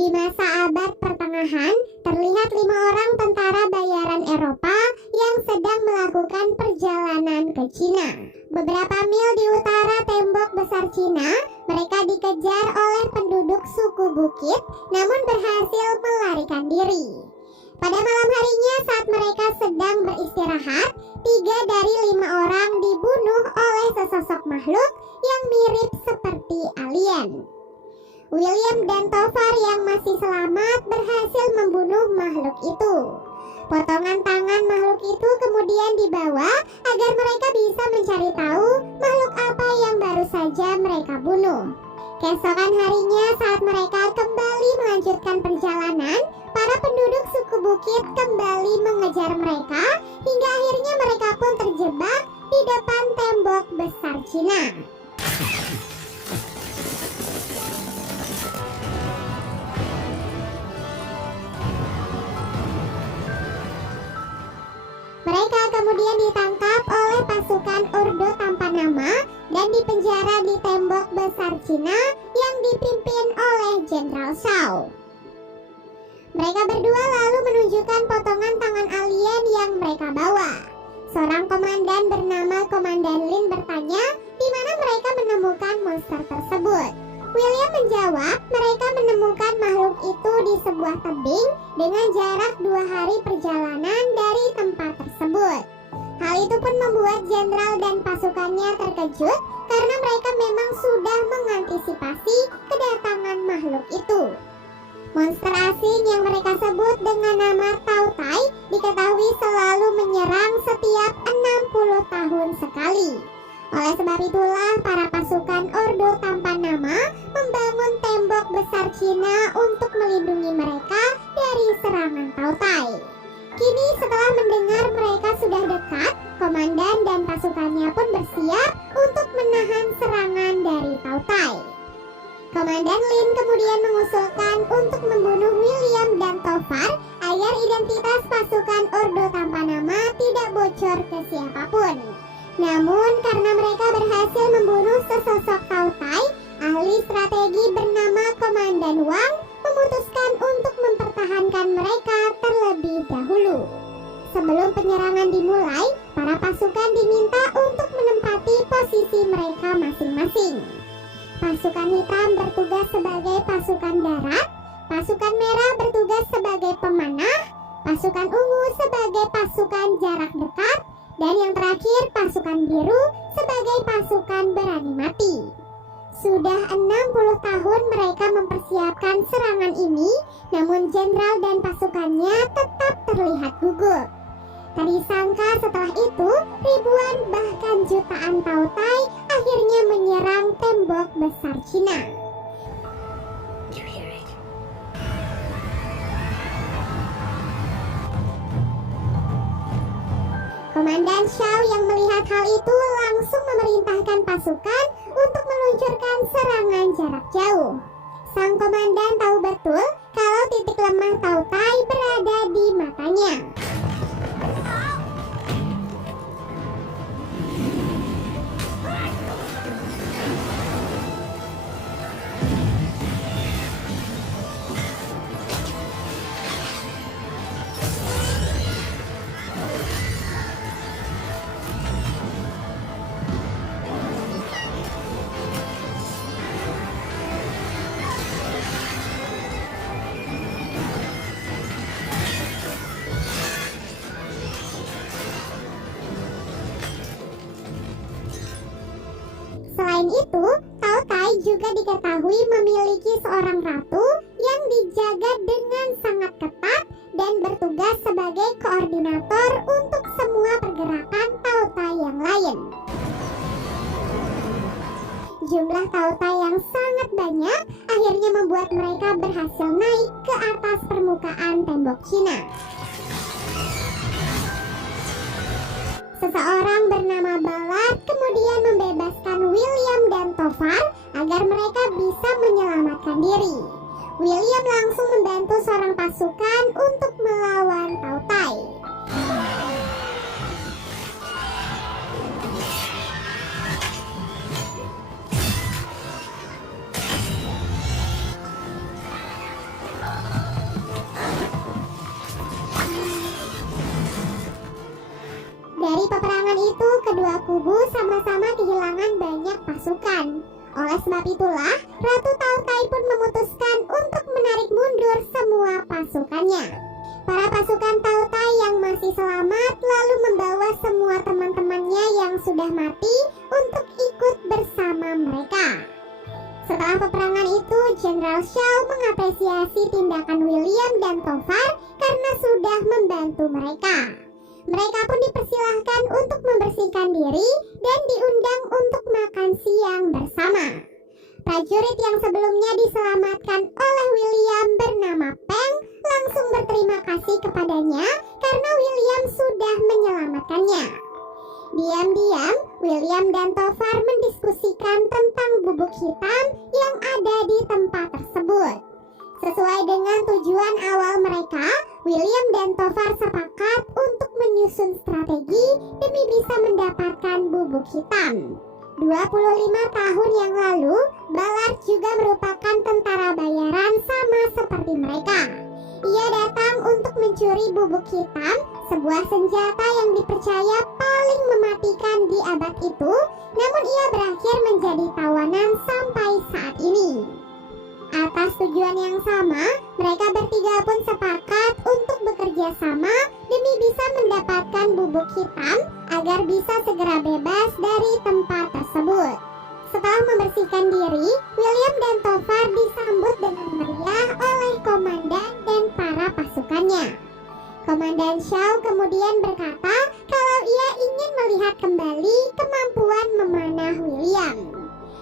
Di masa abad pertengahan, terlihat 5 orang tentara bayaran Eropa yang sedang melakukan perjalanan ke Cina. Beberapa mil di utara tembok besar Cina, mereka dikejar oleh penduduk suku Bukit, namun berhasil melarikan diri. Pada malam harinya saat mereka sedang beristirahat, 3 dari 5 orang dibunuh oleh sesosok makhluk yang mirip seperti alien. William dan Tovar yang masih selamat berhasil membunuh makhluk itu. Potongan tangan makhluk itu kemudian dibawa agar mereka bisa mencari tahu makhluk apa yang baru saja mereka bunuh. Keesokan harinya saat mereka kembali melanjutkan perjalanan, para penduduk suku Bukit kembali mengejar mereka hingga akhirnya mereka pun terjebak di depan tembok besar Cina. Mereka kemudian ditangkap oleh pasukan Ordo tanpa nama dan dipenjara di tembok besar Cina yang dipimpin oleh Jenderal Shao. Mereka berdua lalu menunjukkan potongan tangan alien yang mereka bawa. Seorang komandan bernama Komandan Lin bertanya di mana mereka menemukan monster tersebut. William menjawab mereka menemukan makhluk itu di sebuah tebing dengan jarak 2 hari perjalanan dari tempat tersebut. Hal itu pun membuat jenderal dan pasukannya terkejut karena mereka memang sudah mengantisipasi kedatangan makhluk itu. Monster asing yang mereka sebut dengan nama Tautai diketahui selalu menyerang setiap 60 tahun sekali. Oleh sebab itulah para pasukan Ordo tanpa nama membangun tembok besar Cina untuk melindungi mereka dari serangan Tautai. Kini setelah mendengar mereka sudah dekat, komandan dan pasukannya pun bersiap untuk menahan serangan dari Tautai. Komandan Lin kemudian mengusulkan untuk membunuh William dan Tovar agar identitas pasukan Ordo tanpa nama tidak bocor ke siapapun. Namun karena mereka berhasil membunuh sesosok Tautai, ahli strategi bernama Komandan Wang memutuskan untuk mempertahankan mereka terlebih dahulu. Sebelum penyerangan dimulai, para pasukan diminta untuk menempati posisi mereka masing-masing. Pasukan hitam bertugas sebagai pasukan darat, pasukan merah bertugas sebagai pemanah, pasukan ungu sebagai pasukan jarak dekat, dan yang terakhir pasukan biru sebagai pasukan berani mati. Sudah 60 tahun mereka mempersiapkan serangan ini, namun jenderal dan pasukannya tetap terlihat gugup. Tak disangka setelah itu, ribuan bahkan jutaan Tautai akhirnya menyerang tembok besar Cina. Komandan Shao yang melihat hal itu langsung memerintahkan pasukan untuk meluncurkan serangan jarak jauh. Sang komandan tahu betul kalau titik lemah Tautai berada di matanya. Selain itu, Tautai juga diketahui memiliki seorang ratu yang dijaga dengan sangat ketat dan bertugas sebagai koordinator untuk semua pergerakan Tautai yang lain. Jumlah Tautai yang sangat banyak akhirnya membuat mereka berhasil naik ke atas permukaan tembok Cina. Seseorang bernama Balat kemudian membebaskan William dan Tovar agar mereka bisa menyelamatkan diri. William langsung membantu seorang pasukan untuk melawan Tautai. pasukan. Oleh sebab itulah, Ratu Tautai pun memutuskan untuk menarik mundur semua pasukannya. Para pasukan Tautai yang masih selamat lalu membawa semua teman-temannya yang sudah mati untuk ikut bersama mereka. Setelah peperangan itu, Jenderal Shao mengapresiasi tindakan William dan Tovar karena sudah membantu mereka. Mereka pun dipersilahkan untuk membersihkan diri dan diundang untuk makan siang bersama. Prajurit yang sebelumnya diselamatkan oleh William bernama Peng langsung berterima kasih kepadanya karena William sudah menyelamatkannya. Diam-diam, William dan Tovar mendiskusikan tentang bubuk hitam yang ada di tempat tersebut. Sesuai dengan tujuan awal mereka, William dan Tovar sepakat untuk menyusun strategi demi bisa mendapatkan bubuk hitam. 25 tahun yang lalu, Ballard juga merupakan tentara bayaran sama seperti mereka. Ia datang untuk mencuri bubuk hitam, sebuah senjata yang dipercaya paling mematikan di abad itu, namun ia berakhir menjadi tawanan sampai saat ini. Atas tujuan yang sama, mereka bertiga pun sepakat untuk bekerja sama demi bisa mendapatkan bubuk hitam agar bisa segera bebas dari tempat tersebut. Setelah membersihkan diri, William dan Tovar disambut dengan meriah oleh komandan dan para pasukannya. Komandan Shao kemudian berkata kalau ia ingin melihat kembali kemampuan memanah William.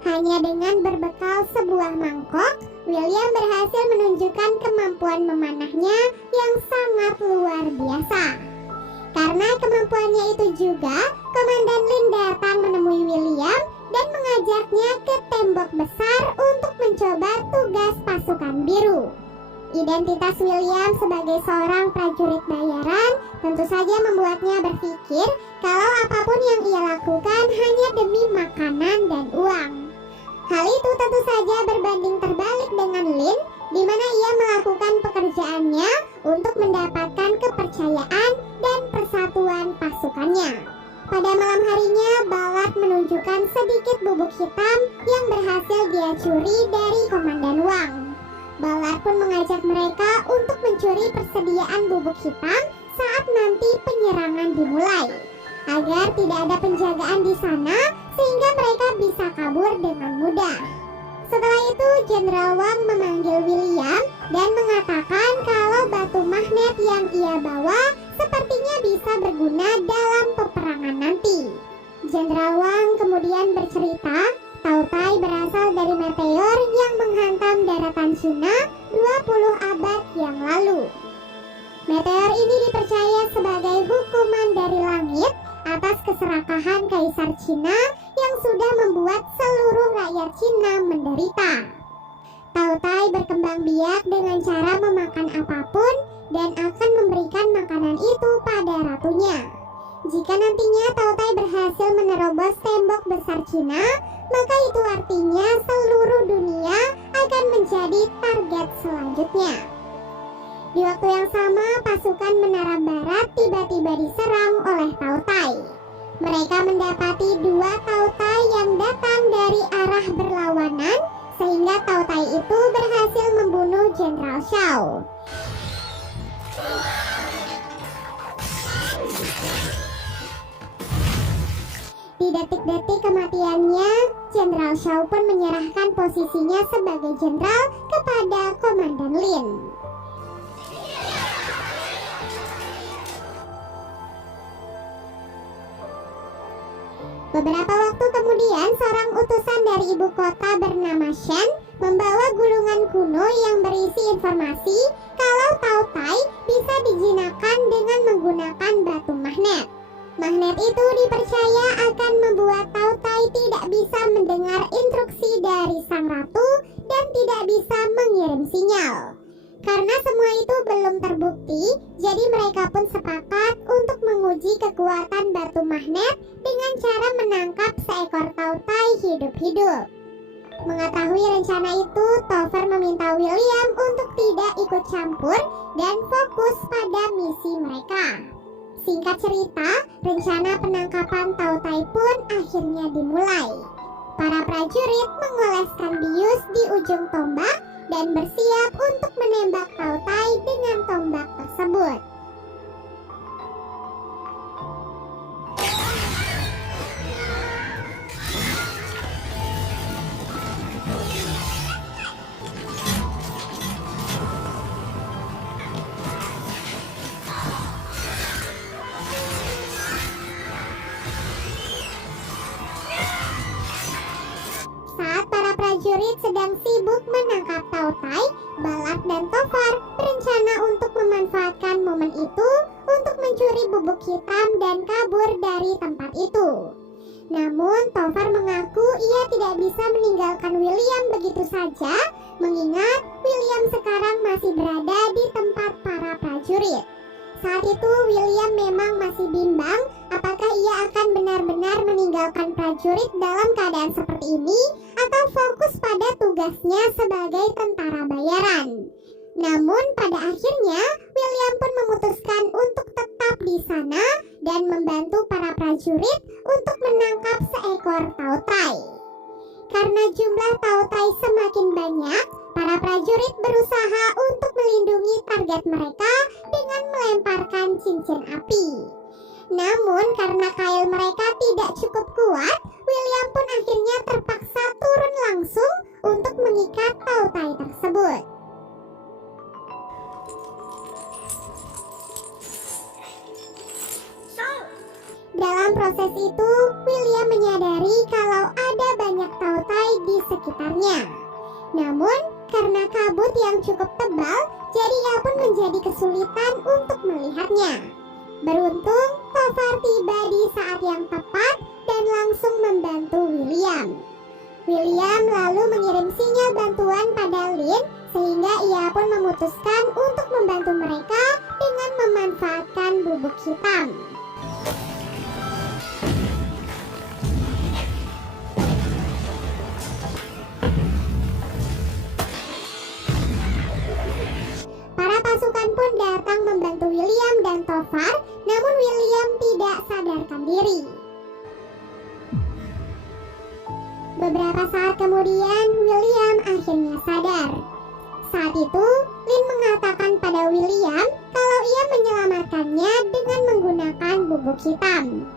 Hanya dengan berbekal sebuah mangkok, William berhasil menunjukkan kemampuan memanahnya yang sangat luar biasa. Karena kemampuannya itu juga, Komandan Lin datang menemui William dan mengajaknya ke tembok besar untuk mencoba tugas pasukan biru. Identitas William sebagai seorang prajurit bayaran tentu saja membuatnya berpikir kalau apapun yang ia lakukan hanya demi makanan dan uang. Hal itu tentu saja berbanding terbalik dengan Lin, di mana ia melakukan pekerjaannya untuk mendapatkan kepercayaan dan persatuan pasukannya. Pada malam harinya, Ballard menunjukkan sedikit bubuk hitam yang berhasil dia curi dari Komandan Wang. Ballard pun mengajak mereka untuk mencuri persediaan bubuk hitam saat nanti penyerangan dimulai, agar tidak ada penjagaan di sana sehingga mereka bisa kabur dengan mudah. Setelah itu, Jenderal Wang memanggil William dan mengatakan kalau batu magnet yang ia bawa sepertinya bisa berguna dalam peperangan nanti. Jenderal Wang kemudian bercerita, Tautai berasal dari meteor yang menghantam daratan Cina 20 abad yang lalu. Meteor ini dipercaya sebagai hukuman dari langit atas keserakahan Kaisar Cina yang sudah membuat seluruh rakyat Cina menderita. Tautai berkembang biak dengan cara memakan apapun dan akan memberikan makanan itu pada ratunya. Jika nantinya Tautai berhasil menerobos tembok besar Cina, maka itu artinya seluruh dunia akan menjadi target selanjutnya. Di waktu yang sama, pasukan Menara Barat tiba-tiba diserang oleh Tautai. Mereka mendapati dua Tautai yang datang dari arah berlawanan, sehingga Tautai itu berhasil membunuh Jenderal Shao. Di detik-detik kematiannya, Jenderal Shao pun menyerahkan posisinya sebagai jenderal kepada Komandan Lin. Beberapa waktu kemudian, seorang utusan dari ibu kota bernama Shen membawa gulungan kuno yang berisi informasi kalau Tautai bisa dijinakan dengan menggunakan batu magnet. Magnet itu dipercaya akan membuat Tautai tidak bisa mendengar instruksi dari sang ratu dan tidak bisa mengirim sinyal. Karena semua itu belum terbukti, jadi mereka pun sepakat untuk menguji kekuatan batu magnet dengan cara menangkap seekor Tautai hidup-hidup. Mengetahui rencana itu, Tovar meminta William untuk tidak ikut campur dan fokus pada misi mereka. Singkat cerita, rencana penangkapan Tautai pun akhirnya dimulai. Para prajurit mengoleskan bius di ujung tombak dan bersiap untuk menembak tautai dengan tombak tersebut. Saat para prajurit sedang sibuk menangkap tautai, Balat dan Tofar berencana untuk memanfaatkan momen itu untuk mencuri bubuk hitam dan kabur dari tempat itu. Namun Tofar mengaku ia tidak bisa meninggalkan William begitu saja, mengingat William sekarang masih berada di tempat para prajurit. Saat itu William memang masih bimbang apakah ia akan benar-benar meninggalkan prajurit dalam keadaan seperti ini atau fokus pada tugasnya sebagai tentara bayaran. Namun pada akhirnya William pun memutuskan untuk tetap di sana dan membantu para prajurit untuk menangkap seekor tautai. Karena jumlah tautai semakin banyak, para prajurit berusaha untuk melindungi target mereka dengan melemparkan cincin api. Namun karena kail mereka tidak cukup kuat, William pun akhirnya terpaksa turun langsung untuk mengikat tautai tersebut. Dalam proses itu, William menyadari kalau ada banyak tautai di sekitarnya. Namun, karena kabut yang cukup tebal, jadi ia pun menjadi kesulitan untuk melihatnya. Beruntung, Tofar tiba di saat yang tepat dan langsung membantu William. William lalu mengirim sinyal bantuan pada Lin, sehingga ia pun memutuskan untuk membantu mereka dengan memanfaatkan bubuk hitam. Pasukan pun datang membantu William dan Tofar, namun William tidak sadarkan diri. Beberapa saat kemudian, William akhirnya sadar. Saat itu, Lin mengatakan pada William kalau ia menyelamatkannya dengan menggunakan bubuk hitam.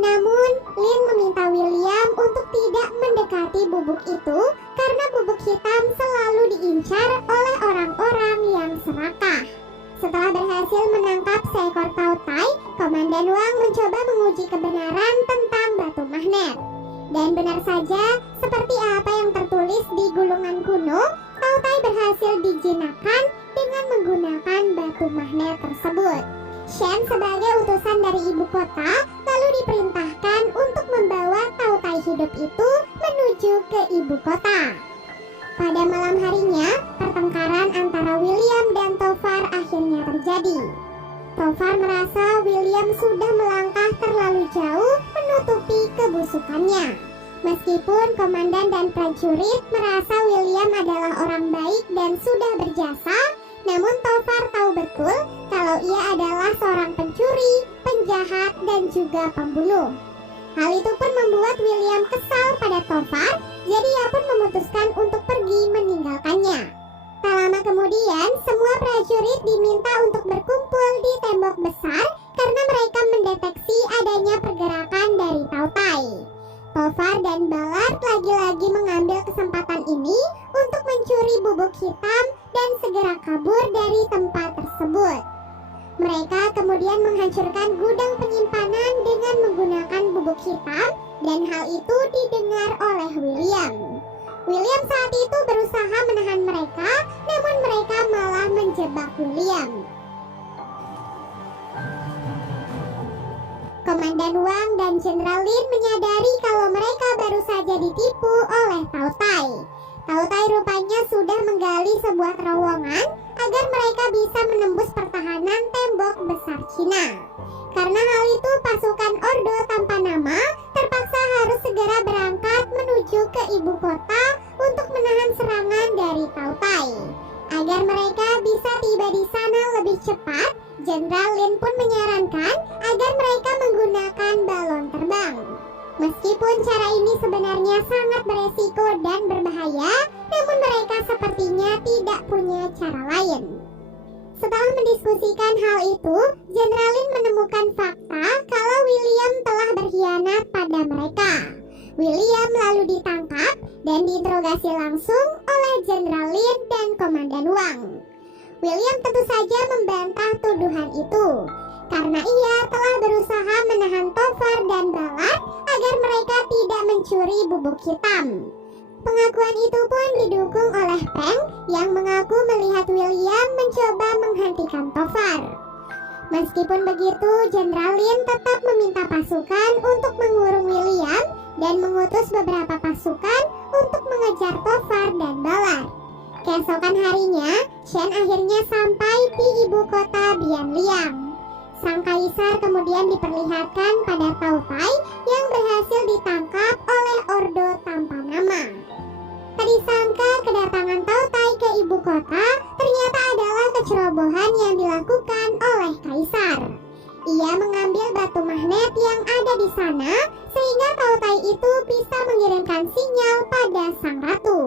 Namun, Lin meminta William untuk tidak mendekati bubuk itu karena bubuk hitam selalu diincar oleh orang-orang yang serakah. Setelah berhasil menangkap seekor tautai, Komandan Wang mencoba menguji kebenaran tentang batu magnet. Dan benar saja, seperti apa yang tertulis di gulungan kuno, tautai berhasil dijinakkan dengan menggunakan batu magnet tersebut. Shen sebagai utusan dari ibu kota lalu diperintahkan untuk membawa tautai hidup itu menuju ke ibu kota. Pada malam harinya, pertengkaran antara William dan Tofar akhirnya terjadi. Tofar merasa William sudah melangkah terlalu jauh menutupi kebusukannya. Meskipun komandan dan prajurit merasa William adalah orang baik dan sudah berjasa, namun Tofar tahu betul kalau ia adalah seorang pencuri, penjahat, dan juga pembunuh. Hal itu pun membuat William kesal pada Tofar, jadi ia pun memutuskan untuk pergi meninggalkannya. Tak lama kemudian, semua prajurit diminta untuk berkumpul di tembok besar karena mereka mendeteksi adanya pergerakan dari tautai. Tofar dan Balat lagi-lagi mengambil kesempatan ini untuk mencuri bubuk hitam dan segera kabur dari tempat tersebut. Mereka kemudian menghancurkan gudang penyimpanan dengan menggunakan bubuk hitam dan hal itu didengar oleh William. William saat itu berusaha menahan mereka, namun mereka malah menjebak William. Komandan Wang dan Jenderal Lin menyadari kalau mereka baru saja ditipu oleh tautai. Tautai rupanya sudah menggali sebuah terowongan agar mereka bisa menembus pertahanan tembok besar Cina. Karena hal itu, pasukan Ordo tanpa nama terpaksa harus segera berangkat menuju ke ibu kota untuk menahan serangan dari tautai. Agar mereka bisa tiba di sana lebih cepat, Jenderal Lin pun menyarankan agar mereka menggunakan balon terbang. Meskipun cara ini sebenarnya sangat beresiko dan berbahaya, namun mereka sepertinya tidak punya cara lain. Setelah mendiskusikan hal itu, Jenderal Lin menemukan fakta kalau William telah berkhianat pada mereka. William lalu ditangkap dan diinterogasi langsung oleh Jenderal Lin dan Komandan Wang. William tentu saja membantah tuduhan itu, karena ia telah berusaha menahan Tovar dan Ballard agar mereka tidak mencuri bubuk hitam. Pengakuan itu pun didukung oleh Peng yang mengaku melihat William mencoba menghentikan Tovar. Meskipun begitu, Jenderal Lin tetap meminta pasukan untuk mengurung William dan mengutus beberapa pasukan untuk mengejar Tovar dan Ballard. Keesokan harinya, Shen akhirnya sampai di ibu kota Bianliang. Sang kaisar kemudian diperlihatkan pada Tao Tai yang berhasil ditangkap oleh Ordo tanpa nama. Tak disangka kedatangan Tao Tai ke ibu kota ternyata adalah kecerobohan yang dilakukan oleh kaisar. Ia mengambil batu magnet yang ada di sana sehingga Tao Tai itu bisa mengirimkan sinyal pada sang ratu.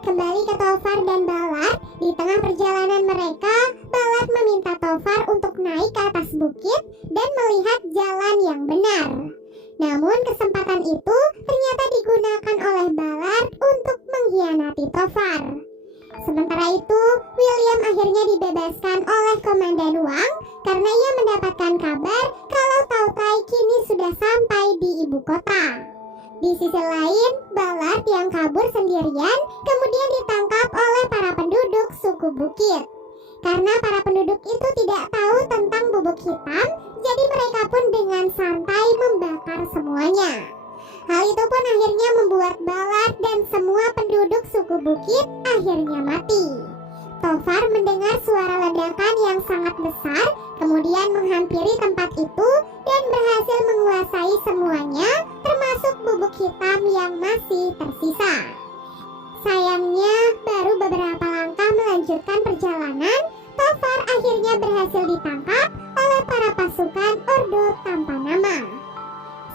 Kembali ke Tovar dan Ballard, di tengah perjalanan mereka, Ballard meminta Tovar untuk naik ke atas bukit dan melihat jalan yang benar. Namun kesempatan itu ternyata digunakan oleh Ballard untuk mengkhianati Tovar. Sementara itu, William akhirnya dibebaskan oleh Komandan Wang karena ia mendapatkan kabar kalau Tao Tai kini sudah sampai di ibu kota. Di sisi lain, Ballard yang kabur sendirian kemudian ditangkap oleh para penduduk suku Bukit. Karena para penduduk itu tidak tahu tentang bubuk hitam, jadi mereka pun dengan santai membakar semuanya. Hal itu pun akhirnya membuat Ballard dan semua penduduk suku Bukit akhirnya mati. Tovar mendengar suara ledakan yang sangat besar, kemudian menghampiri tempat itu dan berhasil menguasai semuanya, termasuk bubuk hitam yang masih tersisa. Sayangnya, baru beberapa langkah melanjutkan perjalanan, Tovar akhirnya berhasil ditangkap oleh para pasukan Ordo tanpa nama.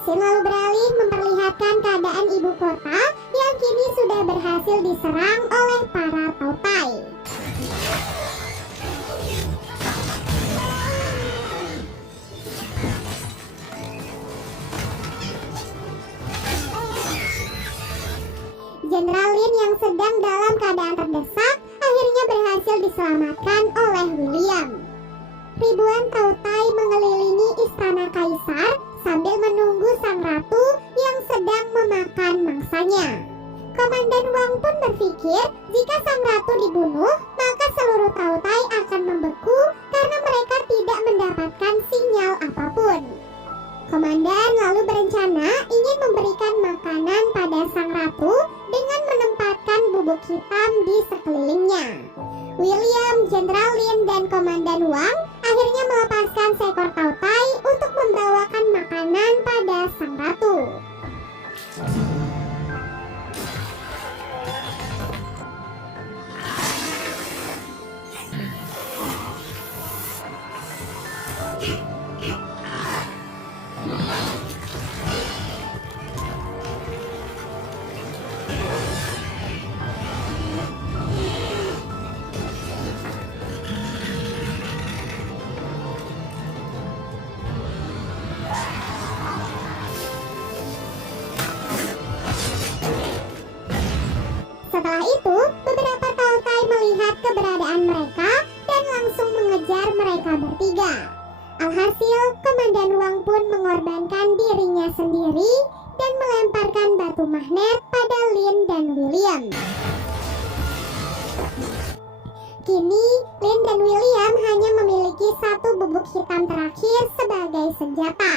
Scene lalu beralih memperlihatkan keadaan ibu kota yang kini sudah berhasil diserang oleh para Tao Tai. Jenderal Lin yang sedang dalam keadaan terdesak akhirnya berhasil diselamatkan oleh William. Ribuan Tao Tai mengelilingi istana kaisar sambil menunggu sang ratu yang sedang memakan mangsanya. Komandan Wang pun berpikir jika sang ratu dibunuh, maka seluruh Tao Tai akan membeku karena mereka tidak mendapatkan sinyal apapun. Komandan lalu berencana ingin memberikan makanan pada sang ratu dengan menempatkan bubuk hitam di sekelilingnya. William, Jenderal Lin, dan Komandan Wang akhirnya melepaskan seekor Tao Tai untuk membawakan makanan pada sang ratu. Setelah itu, beberapa Tao Tai melihat keberadaan mereka dan langsung mengejar mereka bertiga. Alhasil, Komandan Wang pun mengorbankan dirinya sendiri dan melemparkan batu magnet pada Lin dan William. Kini, Lin dan William hanya memiliki satu bubuk hitam terakhir sebagai senjata.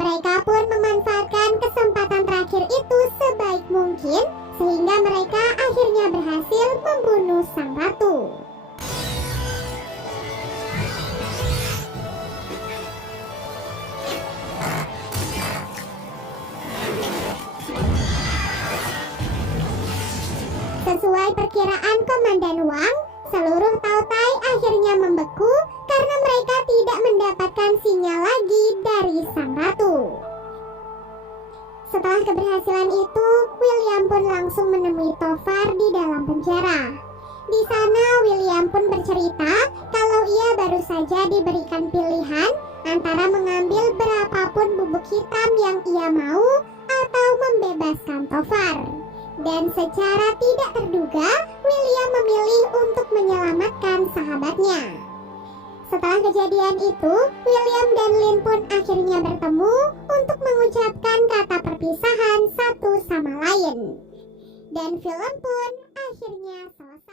Mereka pun memanfaatkan kesempatan terakhir itu sebaik mungkin sehingga mereka akhirnya berhasil membunuh sang ratu. perkiraan Komandan Wang, seluruh tautai akhirnya membeku karena mereka tidak mendapatkan sinyal lagi dari sang ratu. Setelah keberhasilan itu, William pun langsung menemui Tofar di dalam penjara. Di sana, William pun bercerita kalau ia baru saja diberikan pilihan antara mengambil berapapun bubuk hitam yang ia mau atau membebaskan Tofar. Dan secara tidak terduga, William memilih untuk menyelamatkan sahabatnya. Setelah kejadian itu, William dan Lin pun akhirnya bertemu untuk mengucapkan kata perpisahan satu sama lain. Dan film pun akhirnya selesai.